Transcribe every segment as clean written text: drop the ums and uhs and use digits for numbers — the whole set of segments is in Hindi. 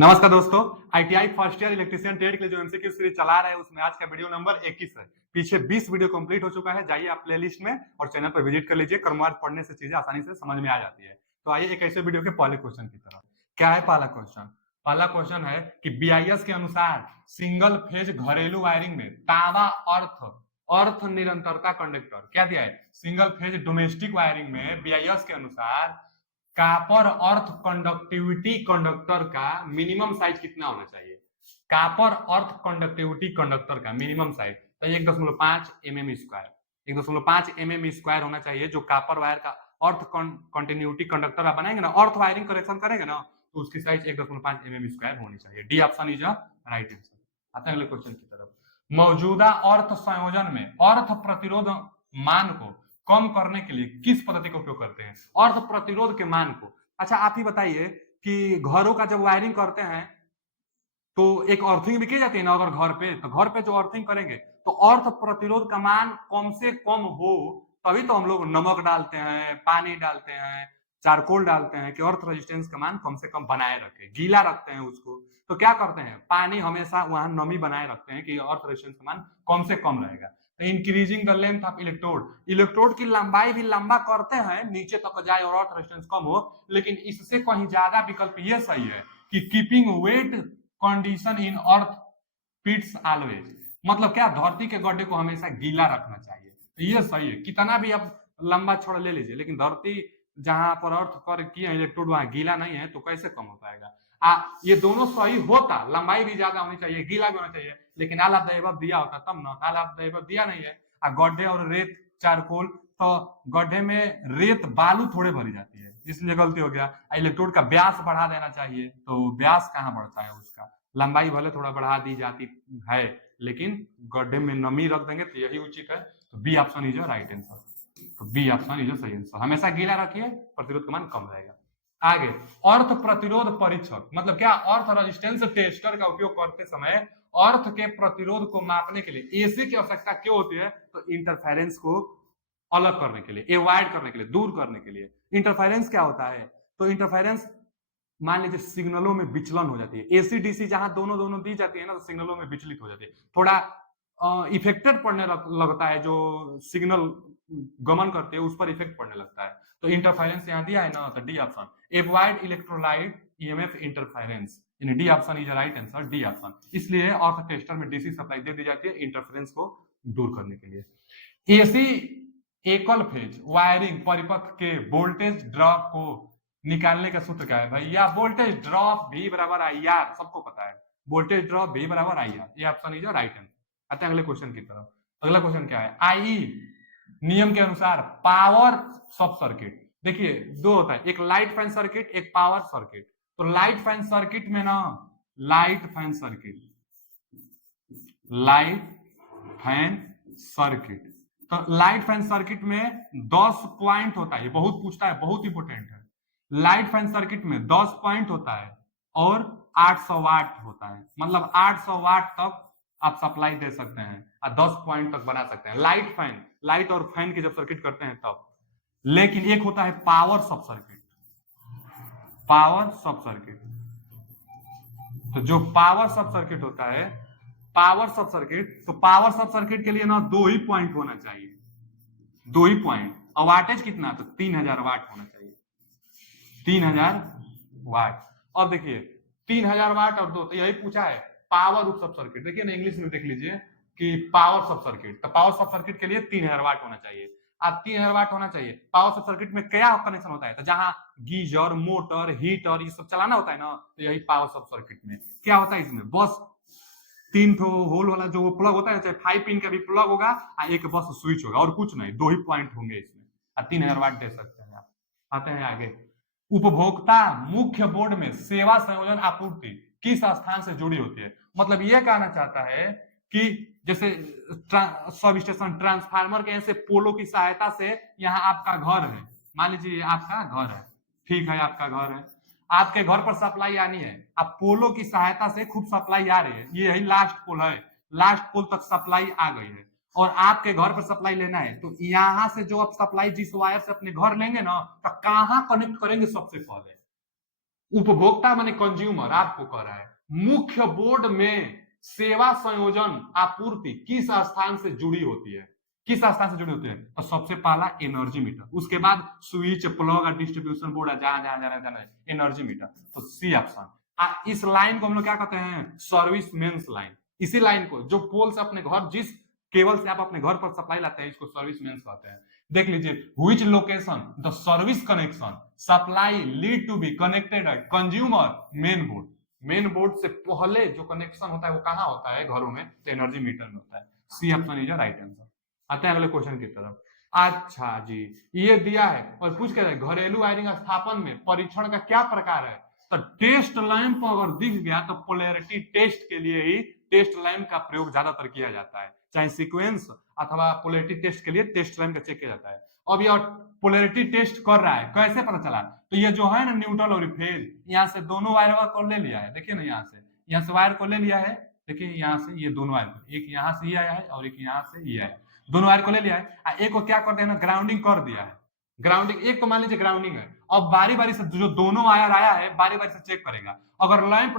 नमस्कार दोस्तों। ITI first year electrician trade के लिए जो एमसीक्यू सीरीज चला रहे हैं उसमें आज का वीडियो नंबर 21 है। पीछे 20 वीडियो कंप्लीट हो चुका है। जाइए आप प्लेलिस्ट में और चैनल पर विजिट कर लीजिए। क्रमवार पढ़ने से चीजें आसानी से समझ में आ जाती है। तो आइए एक ऐसे वीडियो के पहले क्वेश्चन की तरफ। क्या है पहला क्वेश्चन? पहला क्वेश्चन है कि बीआईएस के अनुसार सिंगल फेज घरेलू वायरिंग में तांबा अर्थ अर्थ निरंतरता कंडक्टर क्या दिया है? सिंगल फेज डोमेस्टिक वायरिंग में बीआईएस के अनुसार कापर अर्थ कंडक्टिविटी कंडक्टर का मिनिमम साइज कितना होना चाहिए? कापर अर्थ कंडक्टिविटी कंडक्टर का मिनिमम साइज तो 1.5 mm स्क्वायर 1.5 mm स्क्वायर होना चाहिए। जो कापर वायर का अर्थ कंटिन्यूटी कंडक्टर आप बनाएंगे ना, अर्थ वायरिंग करेक्शन करेंगे ना, तो उसकी साइज 1.5 mm स्क्वायर होनी चाहिए। D option is right answer. आते हैं अगले क्वेश्चन की तरफ। मौजूदा अर्थ संयोजन में अर्थ प्रतिरोध मान को कम करने के लिए किस पद्धति का उपयोग करते हैं? अर्थ प्रतिरोध के मान को। अच्छा आप ही बताइए कि घरों का जब वायरिंग करते हैं तो एक अर्थिंग भी की जाती है ना। अगर घर पे जो अर्थिंग करेंगे तो अर्थ प्रतिरोध का मान कम से कम हो, तभी तो हम लोग नमक डालते हैं, पानी डालते हैं, चारकोल डालते हैं कि अर्थ रेजिस्टेंस का मान कम से कम बनाए रखे। गीला रखते हैं उसको तो क्या करते हैं, पानी हमेशा वहां नमी बनाए रखते हैं कि अर्थ रेजिस्टेंस का मान कम से कम रहेगा। तो increasing the length of electrode की लंबाई भी लंबा करते हैं नीचे तक जाए और अर्थ रेजिस्टेंस कम हो, लेकिन इससे कहीं ज्यादा विकल्प ये सही है कि keeping wet condition in earth pits always. मतलब क्या, धरती के गड्ढे को हमेशा गीला रखना चाहिए। तो ये सही है। कितना भी आप लंबा छोड़ ले लीजिए, लेकिन धरती जहां पर अर्थ कर किए इलेक्ट्रोड वहां गीला नहीं है तो कैसे कम हो पाएगा? ये दोनों सही होता, लंबाई भी ज्यादा होनी चाहिए, गीला भी होना चाहिए, लेकिन आल ऑफ द एबव दिया होता तब ना। आल ऑफ द एबव दिया नहीं है। गड्ढे और रेत चारकोल, तो गड्ढे में रेत बालू थोड़े भरी जाती है, इसलिए गलती हो गया। इलेक्ट्रोड का व्यास बढ़ा देना चाहिए, तो व्यास कहाँ बढ़ता है उसका? लंबाई भले थोड़ा बढ़ा दी जाती है, लेकिन गड्ढे में नमी रख देंगे तो यही उचित है। तो B option is right answer. तो बी ऑप्शन इज सही आंसर। हमेशा गीला रखिए, प्रतिरोध का मान कम रहेगा। आगे, अर्थ प्रतिरोध परीक्षक मतलब क्या? अर्थ रेजिस्टेंस टेस्टर का उपयोग करते समय अर्थ के प्रतिरोध को मापने के लिए एसी की आवश्यकता क्यों होती है? तो इंटरफेरेंस को अलग करने के लिए, एवॉइड करने के लिए, दूर करने के लिए। इंटरफेरेंस क्या होता है? तो इंटरफेरेंस मान लीजिए सिग्नलों में विचलन हो जाती है। एसी डीसी जहां दोनों दोनों दी जाती है ना, तो सिग्नलों में विचलित हो जाती है, थोड़ा इफेक्टेड पड़ने लगता है। जो सिग्नल गमन करते हैं उस पर इफेक्ट पड़ने लगता है। तो इंटरफेरेंस यहां दिया है ना, तो D option, avoid electrolyte EMF interference, यानी D option is right answer. D option. इसलिए अर्थ टेस्टर में डीसी सप्लाई दे दी जाती है इंटरफेरेंस को दूर करने के लिए। एसी एकल फेज वायरिंग परिपथ के वोल्टेज ड्रॉप को निकालने का सूत्र क्या है भैया? वोल्टेज ड्रॉप V बराबर आई आर, सबको पता है। वोल्टेज ड्रॉप V बराबर आई आर, ये ऑप्शन इज राइट आंसर। आते हैं अगले क्वेश्चन की तरफ। अगला क्वेश्चन क्या है? आई नियम के अनुसार पावर सब सर्किट, देखिए दो होता है, एक लाइट फैन सर्किट, एक पावर सर्किट। तो लाइट फैन सर्किट में ना, लाइट फैन सर्किट तो लाइट फैन सर्किट में 10 पॉइंट होता है। ये बहुत पूछता है, बहुत इंपोर्टेंट है। लाइट फैन सर्किट में 10 पॉइंट होता है और 800 वाट होता है। मतलब 800 वाट तक आप सप्लाई दे सकते हैं और 10 पॉइंट तक बना सकते हैं। लाइट और फैन की जब सर्किट करते हैं तब। लेकिन एक होता है पावर सब सर्किट। तो जो पावर सब सर्किट होता है, पावर सब सर्किट के लिए ना 2 ही पॉइंट होना चाहिए, 2 ही पॉइंट। और वाटेज कितना? तो 3000 वाट होना चाहिए, 3000 वाट। अब देखिए 3000 वाट और 2, तो यही पूछा है पावर उप सब सर्किट। देखिए ना इंग्लिश में देख लीजिए कि पावर सब सर्किट, तो पावर सब सर्किट के लिए 3000 वाट होना चाहिए। अब 3000 वाट होना चाहिए। पावर सब सर्किट में क्या कनेक्शन होता है? तो जहां गीजर, मोटर, हीटर ये सब चलाना होता है ना, तो यही पावर सब सर्किट में क्या होता है? इसमें बस 3 होल वाला जो प्लग होता है, चाहे 5 पिन का भी प्लग होगा, एक बस स्विच होगा और कुछ नहीं, 2 ही पॉइंट होंगे इसमें। 3000 वाट दे सकते हैं आप। आते हैं आगे। उपभोक्ता मुख्य बोर्ड में सेवा संयोजन आपूर्ति किस स्थान से जुड़ी होती है? मतलब यह कहना चाहता है कि जैसे सब स्टेशन ट्रांसफार्मर के ऐसे पोलो की सहायता से यहाँ आपका घर है, मान लीजिए आपका घर है, ठीक है, आपका घर है, आपके घर पर सप्लाई आनी है, अब पोलो की सहायता से खूब सप्लाई आ रही है, ये यही लास्ट पोल है, लास्ट पोल तक सप्लाई आ गई है और आपके घर पर सप्लाई लेना है। तो यहां से जो आप सप्लाई जिस वायर से अपने घर लेंगे ना, तो कहां कनेक्ट करेंगे? सबसे पहले उपभोक्ता माने कंज्यूमर आपको कह रहा है, मुख्य बोर्ड में सेवा संयोजन आपूर्ति किस स्थान से जुड़ी होती है, किस स्थान से जुड़ी होती है? तो सबसे पहला एनर्जी मीटर, उसके बाद स्विच प्लग और डिस्ट्रीब्यूशन बोर्ड है, जहां जहां जाना है एनर्जी मीटर, तो सी ऑप्शन। इस लाइन को हम लोग क्या कहते हैं? Service mains line. इसी लाइन को जो पोल से अपने घर, जिस केबल से आप अपने घर पर सप्लाई लाते हैं, इसको सर्विस मेंस कहते हैं। देख लीजिए, which location the service connection supply lead to be connected at consumer main board. Main board से पहले जो कनेक्शन होता है वो कहां होता है? घरों में, तो एनर्जी मीटर में होता है। C option is right answer. आते हैं अगले क्वेश्चन की तरफ। अच्छा जी, ये दिया है और पूछ के घरेलू वायरिंग स्थापन में परीक्षण का क्या प्रकार है? तो टेस्ट लैंप अगर दिख गया तो पोलैरिटी टेस्ट के लिए ही टेस्ट लैंप का प्रयोग ज्यादातर किया जाता है, चाहे सीक्वेंस अथवा पोलैरिटी टेस्ट के लिए टेस्ट लैंप का चेक किया जाता है। अब ये पोलैरिटी टेस्ट कर रहा है, कैसे पता चला? तो ये जो है ना न्यूट्रल और फेज, यहाँ से दोनों वायर को ले लिया है, देखिए ना, यहाँ से वायर को ले लिया है, देखिए यहाँ से ये दोनों वायर, एक यहाँ से ये आया है और एक यहाँ से ये आया है, दोनों वायर को ले लिया है। एक को क्या कर दिया ना, ग्राउंडिंग कर दिया है। ग्राउंडिंग, एक तो मान लीजिए ग्राउंडिंग है, अब बारी बारी से जो दोनों वायर आया है बारी बारी से चेक करेगा। अगर लैंप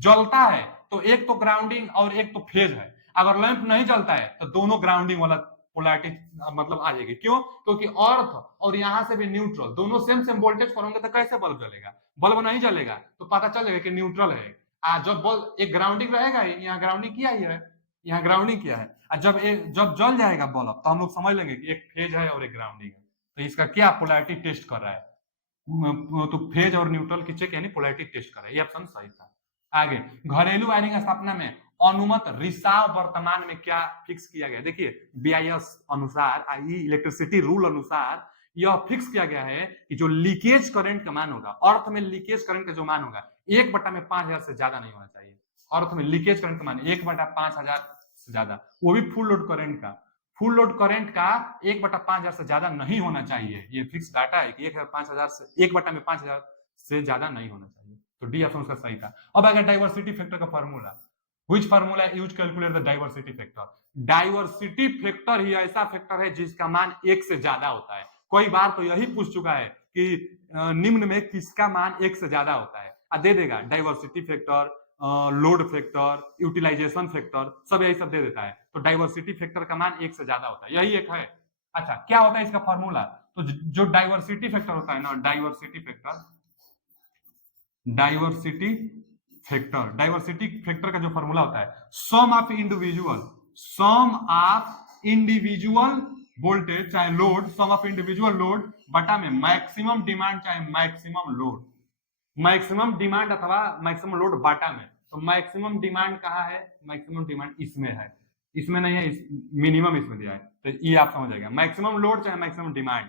जलता है तो एक तो ग्राउंडिंग और एक तो फेज है, अगर लैंप नहीं जलता है तो दोनों ग्राउंडिंग वाला पोलैरिटी मतलब आ जाएगी। क्यों? क्योंकि अर्थ और यहाँ से भी न्यूट्रल दोनों सेम सेम वोल्टेज पर होंगे तो कैसे बल्ब जलेगा? बल्ब नहीं जलेगा तो पता चलेगा कि न्यूट्रल है। जब बल्ब एक ग्राउंडिंग रहेगा, यहाँ ग्राउंडिंग किया ही है, यहाँ ग्राउंडिंग किया है, जब जल जाएगा बल्ब तो हम लोग समझ लेंगे कि एक फेज है और एक ग्राउंडिंग है। तो इसका क्या पोलैरिटी टेस्ट कर रहा है? तो फेज और न्यूट्रल की चेक यानी पोलैरिटी टेस्ट कर रहा है। ये ऑप्शन सही था। आगे, घरेलू वायरिंग स्थापना में अनुमत रिसाव वर्तमान में क्या फिक्स किया गया? देखिए, बीआईएस अनुसार, इलेक्ट्रिसिटी रूल अनुसार यह फिक्स किया गया है कि जो लीकेज करंट का मान होगा, अर्थ में लीकेज करंट का जो मान होगा 1/5000 से ज्यादा नहीं होना चाहिए। अर्थ में लीकेज करंट का मान 1/5000 से ज्यादा, वो भी फुल लोड करंट का। फुल लोड करंट का 1/5000 से ज्यादा नहीं होना चाहिए। ये फिक्स डाटा है कि 1/5000 से 1/5000 से ज्यादा नहीं होना चाहिए। तो डी ऑप्शन उसका सही था। अब अगर डाइवर्सिटी फैक्टर का formula, which formula use calculate the diversity factor? Diversity factor ही ऐसा फैक्टर है जिसका मान 1 से ज्यादा होता है। कई बार तो यही पूछ चुका है कि निम्न में किसका मान 1 से ज्यादा होता है, दे देगा diversity factor, load factor, utilisation factor, सब यही सब दे देता है। तो डाइवर्सिटी फैक्टर का मान 1 से ज्यादा होता है, यही एक है। अच्छा, क्या होता है इसका फार्मूला? तो जो डाइवर्सिटी फैक्टर होता है ना, डाइवर्सिटी फैक्टर का जो फार्मूला होता है, सम ऑफ इंडिविजुअल वोल्टेज चाहे load, sum of individual load बटा में मैक्सिमम डिमांड चाहे मैक्सिमम लोड, मैक्सिमम डिमांड अथवा मैक्सिमम लोड बाटा में। तो मैक्सिमम डिमांड कहाँ है? मैक्सिमम डिमांड इसमें है, इसमें नहीं है, मिनिमम इसमें दिया है। तो ये आप समझ जाएगा, मैक्सिमम लोड चाहे मैक्सिमम डिमांड।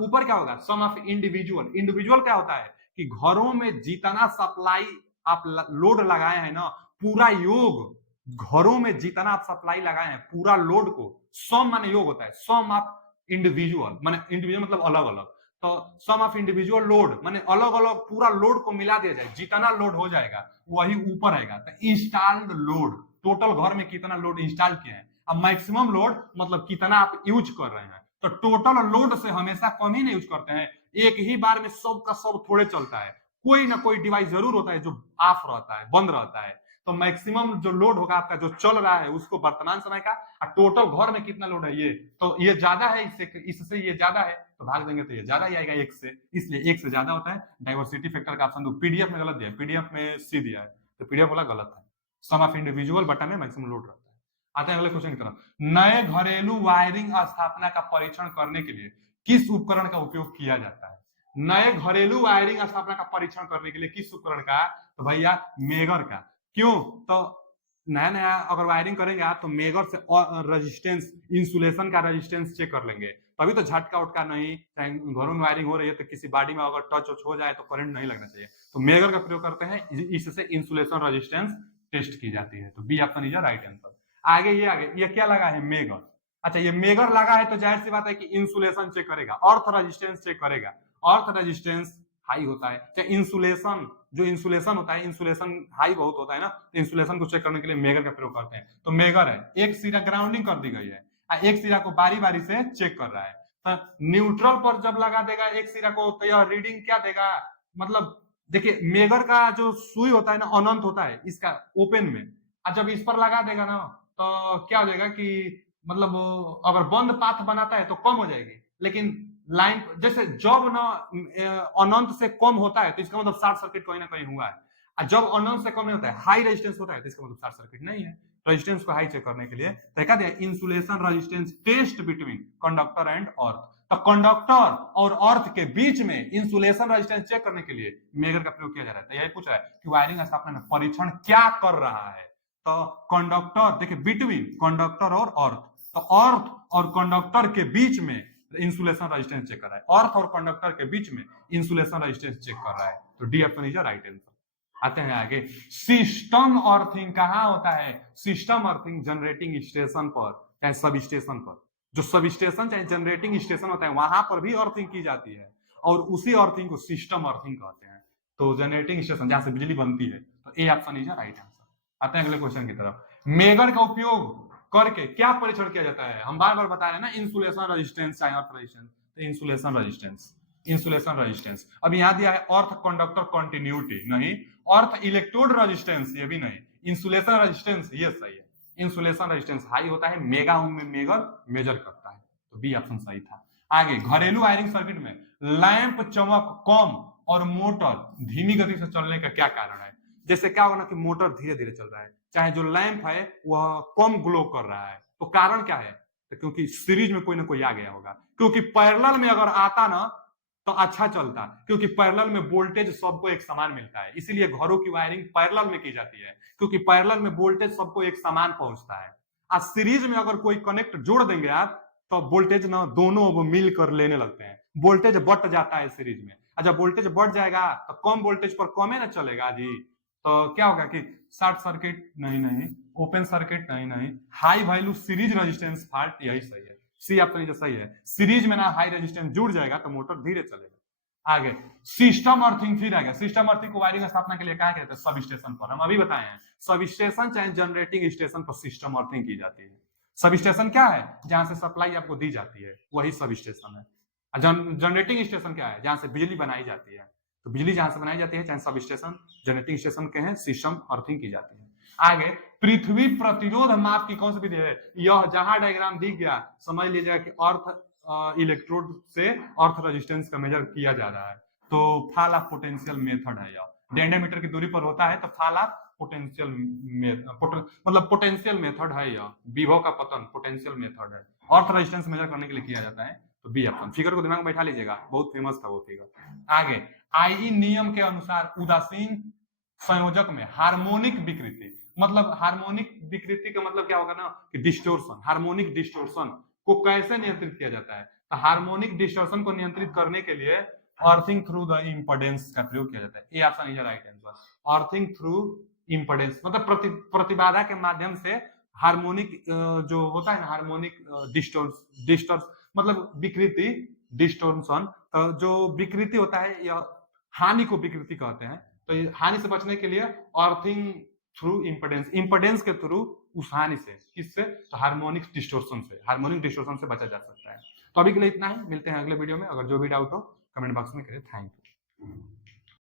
ऊपर क्या होगा? सम ऑफ इंडिविजुअल। इंडिविजुअल क्या होता है कि घरों में जितना सप्लाई आप लोड लगाए हैं ना, पूरा योग, घरों में जितना आप सप्लाई लगाए हैं पूरा लोड को, सम माने योग होता है, सम ऑफ इंडिविजुअल माने इंडिविजुअल मतलब अलग अलग, तो सम ऑफ इंडिविजुअल लोड माने अलग अलग पूरा लोड को मिला दिया जाए, जितना लोड हो जाएगा वही ऊपर आएगा। तो इंस्टॉल्ड लोड, टोटल घर में कितना लोड इंस्टॉल किए हैं। अब मैक्सिमम लोड मतलब कितना आप यूज कर रहे हैं। तो टोटल लोड से हमेशा कम ही नहीं यूज करते हैं, एक ही बार में सब का सब थोड़े चलता है, कोई ना कोई डिवाइस जरूर होता है जो ऑफ रहता है, बंद रहता है। तो मैक्सिमम जो लोड होगा आपका जो चल रहा है उसको वर्तमान समय का, और टोटल घर में कितना लोड है ये, तो ये ज्यादा है, इससे ये ज्यादा है, तो भाग देंगे तो ये ज्यादा ही आएगा 1 से, इसलिए 1 से ज्यादा होता है। डाइवर्सिटी फैक्टर का ऑप्शन 2 पीडीएफ में गलत दिया है, पीडीएफ में सी दिया है, तो पीडीएफ वाला गलत है। सम ऑफ इंडिविजुअल बटा में मैक्सिमम लोड रहता है। आते हैं अगले क्वेश्चन की तरफ। नए घरेलू वायरिंग स्थापना का परीक्षण करने के लिए किस उपकरण का उपयोग किया जाता है? नए घरेलू वायरिंग स्थापना का परीक्षण करने के लिए किस उपकरण का? तो भैया मेगर का। क्यों? तो नया नया अगर वायरिंग करेंगे आप तो मेगर से रेजिस्टेंस, इंसुलेशन का रेजिस्टेंस चेक कर लेंगे, तभी तो झटका उटका नहीं, चाहे घरों में वायरिंग हो रही है तो किसी बॉडी में अगर टच हो जाए तो करंट नहीं लगना चाहिए। तो मेगर का प्रयोग करते हैं, इससे इंसुलेशन रेजिस्टेंस टेस्ट की जाती है। तो B option is right answer. आगे ये क्या लगा है? मेगर। अच्छा, ये मेगर लगा है तो जाहिर सी बात है कि इंसुलेशन चेक करेगा, अर्थ रेजिस्टेंस चेक करेगा। अर्थ रेजिस्टेंस हाई होता है, चाहे इंसुलेशन, जो इंसुलेशन होता है, इंसुलेशन हाई बहुत होता है ना, तो इंसुलेशन को चेक करने के लिए मेगर का प्रयोग करते हैं। तो मेगर है, एक सिरा ग्राउंडिंग कर दी गई है, एक सिरा को बारी बारी से चेक कर रहा है। तो न्यूट्रल पर जब लगा देगा एक सिरा को तो यह रीडिंग क्या देगा? मतलब देखिए मेगर का जो सुई होता है ना अनंत होता है इसका ओपन में, और जब इस पर लगा देगा ना तो क्या हो जाएगा कि मतलब अगर बंद पाथ बनाता है तो कम हो जाएगी, लेकिन लाइन जैसे जब ना अनंत से कम होता है तो इसका मतलब शॉर्ट सर्किट कहीं ना कहीं हुआ है, और जब अनंत से कम नहीं होता है हाई रेजिस्टेंस होता है तो इसका मतलब शॉर्ट सर्किट नहीं है। रेजिस्टेंस को हाई चेक करने के लिए देखा दिया insulation resistance test between conductor and earth. तो कंडक्टर और अर्थ के बीच में इंसुलेशन रेजिस्टेंस चेक करने के लिए मेगर का प्रयोग किया जा रहा है। तो यही पूछ रहा है कि वायरिंग स्थापना में परीक्षण क्या कर रहा है। तो कंडक्टर देखिए बिटवीन कंडक्टर और अर्थ, तो अर्थ और कंडक्टर के बीच में इंसुलेशन रेजिस्टेंस चेक कर रहा है, अर्थ और कंडक्टर के बीच में इंसुलेशन रेजिस्टेंस चेक कर रहा है। तो D option is right answer. आते हैं आगे, सिस्टम अर्थिंग कहां होता है? सिस्टम अर्थिंग जनरेटिंग स्टेशन पर चाहे सब स्टेशन पर, जो सब स्टेशन चाहे जनरेटिंग स्टेशन होता है वहां पर भी अर्थिंग की जाती है, और उसी अर्थिंग को सिस्टम अर्थिंग कहते हैं। तो जनरेटिंग स्टेशन जहां से बिजली बनती है, तो A option is right answer. आते हैं अगले क्वेश्चन की तरफ, मेगर का उपयोग करके क्या परीक्षण किया जाता है? हम बार बार बता रहे हैं ना, इंसुलेशन रेजिस्टेंस चाहे अर्थ रेजिस्टेंस, तो इंसुलेशन रेजिस्टेंस, इंसुलेशन रेजिस्टेंस। अब यहां दिया है अर्थ कंडक्टर कंटिन्यूटी, नहीं अर्थ इलेक्ट्रोड रेजिस्टेंस, ये भी नहीं, इंसुलेशन रेजिस्टेंस ये सही है। इंसुलेशन रेजिस्टेंस हाई होता है, मेगा ओम में मेगर मेजर करता है, तो बी ऑप्शन सही था। आगे, घरेलू वायरिंग सर्किट में लैंप चमक कम और मोटर धीमी गति से चलने का क्या कारण है? जैसे क्या होगा ना कि मोटर धीरे धीरे चल रहा है, चाहे जो लैंप है वह कम ग्लो कर रहा है, तो कारण क्या है? तो क्योंकि सीरीज में कोई ना कोई आ गया होगा, क्योंकि पैरेलल में अगर आता ना तो अच्छा चलता, क्योंकि पैरेलल में वोल्टेज सबको एक समान मिलता है, इसीलिए घरों की वायरिंग पैरेलल में की जाती है, क्योंकि पैरेलल में वोल्टेज सबको एक समान पहुंचता है। आज सीरीज में अगर कोई कनेक्ट जोड़ देंगे आप तो वोल्टेज ना दोनों अब मिल कर लेने लगते हैं, वोल्टेज बढ़ जाता है सीरीज में, और जब वोल्टेज बढ़ जाएगा तो कम वोल्टेज पर कम है ना चलेगा जी, तो क्या होगा कि शॉर्ट सर्किट नहीं, नहीं ओपन सर्किट नहीं, नहीं high value series resistance fault, यही सही है, सी ऑप्शन सही है। सीरीज में ना हाई रेजिस्टेंस जुड़ जाएगा तो मोटर धीरे चलेगा। आगे, सिस्टम अर्थिंग फिर आएगा, सिस्टम अर्थिंग को वायरिंग स्थापना के लिए कहा कहते हैं? सब स्टेशन पर, हम अभी बताए हैं सब स्टेशन चाहे जनरेटिंग स्टेशन पर सिस्टम अर्थिंग की जाती है। सब स्टेशन क्या है? जहां से सप्लाई आपको दी जाती है वही सब स्टेशन है। जनरेटिंग स्टेशन क्या है? जहां से बिजली बनाई जाती है, तो बिजली जहां से बनाई जाती है चाहे सब स्टेशन जनरेटिंग स्टेशन के हैं, सिस्टम अर्थिंग की जाती है। आगे, पृथ्वी प्रतिरोध माप की कौन सी विधि है? यह जहां डायग्राम दिख गया समझ लीजिएगा कि अर्थ इलेक्ट्रोड से अर्थ रेजिस्टेंस का मेजर किया जा रहा है, तो फाल ऑफ पोटेंशियल मेथड है यह, डेंडेमीटर की दूरी पर होता है तो फाल ऑफ पोटेंशियल मतलब पोटेंशियल मेथड है यह, विभव का पतन पोटेंशियल मेथड है, अर्थ रेजिस्टेंस मेजर करने के लिए किया जाता है, तो बी ऑप्शन। फिगर को दिमाग में बैठा लीजिएगा, बहुत फेमस था वो फिगर। आगे, आई नियम के अनुसार उदासीन संयोजक में हार्मोनिक विकृति, मतलब हार्मोनिक विकृति का मतलब क्या होगा ना कि डिस्टोर्शन, हार्मोनिक डिस्टोर्शन को कैसे नियंत्रित किया जाता है? तो हार्मोनिक डिस्टोर्शन को नियंत्रित करने के लिए अर्थिंग थ्रू द इंपेडेंस का प्रयोग किया जाता है, ये option is right answer. Earthing through impedance मतलब प्रतिबाधा के माध्यम से हार्मोनिक जो होता है ना, हार्मोनिक डिस्टोर्स मतलब विकृति, डिस्टोर्शन जो विकृति होता है या हानि को विकृति कहते हैं, तो हानि से बचने के लिए अर्थिंग थ्रू इंपेडेंस, इंपेडेंस के थ्रू उस हानि से, किससे? तो हार्मोनिक डिस्टोर्शन से, हार्मोनिक डिस्टोर्शन से बचा जा सकता है। तो अभी के लिए इतना ही, मिलते हैं अगले वीडियो में। अगर जो भी डाउट हो कमेंट बॉक्स में करें। Thank you.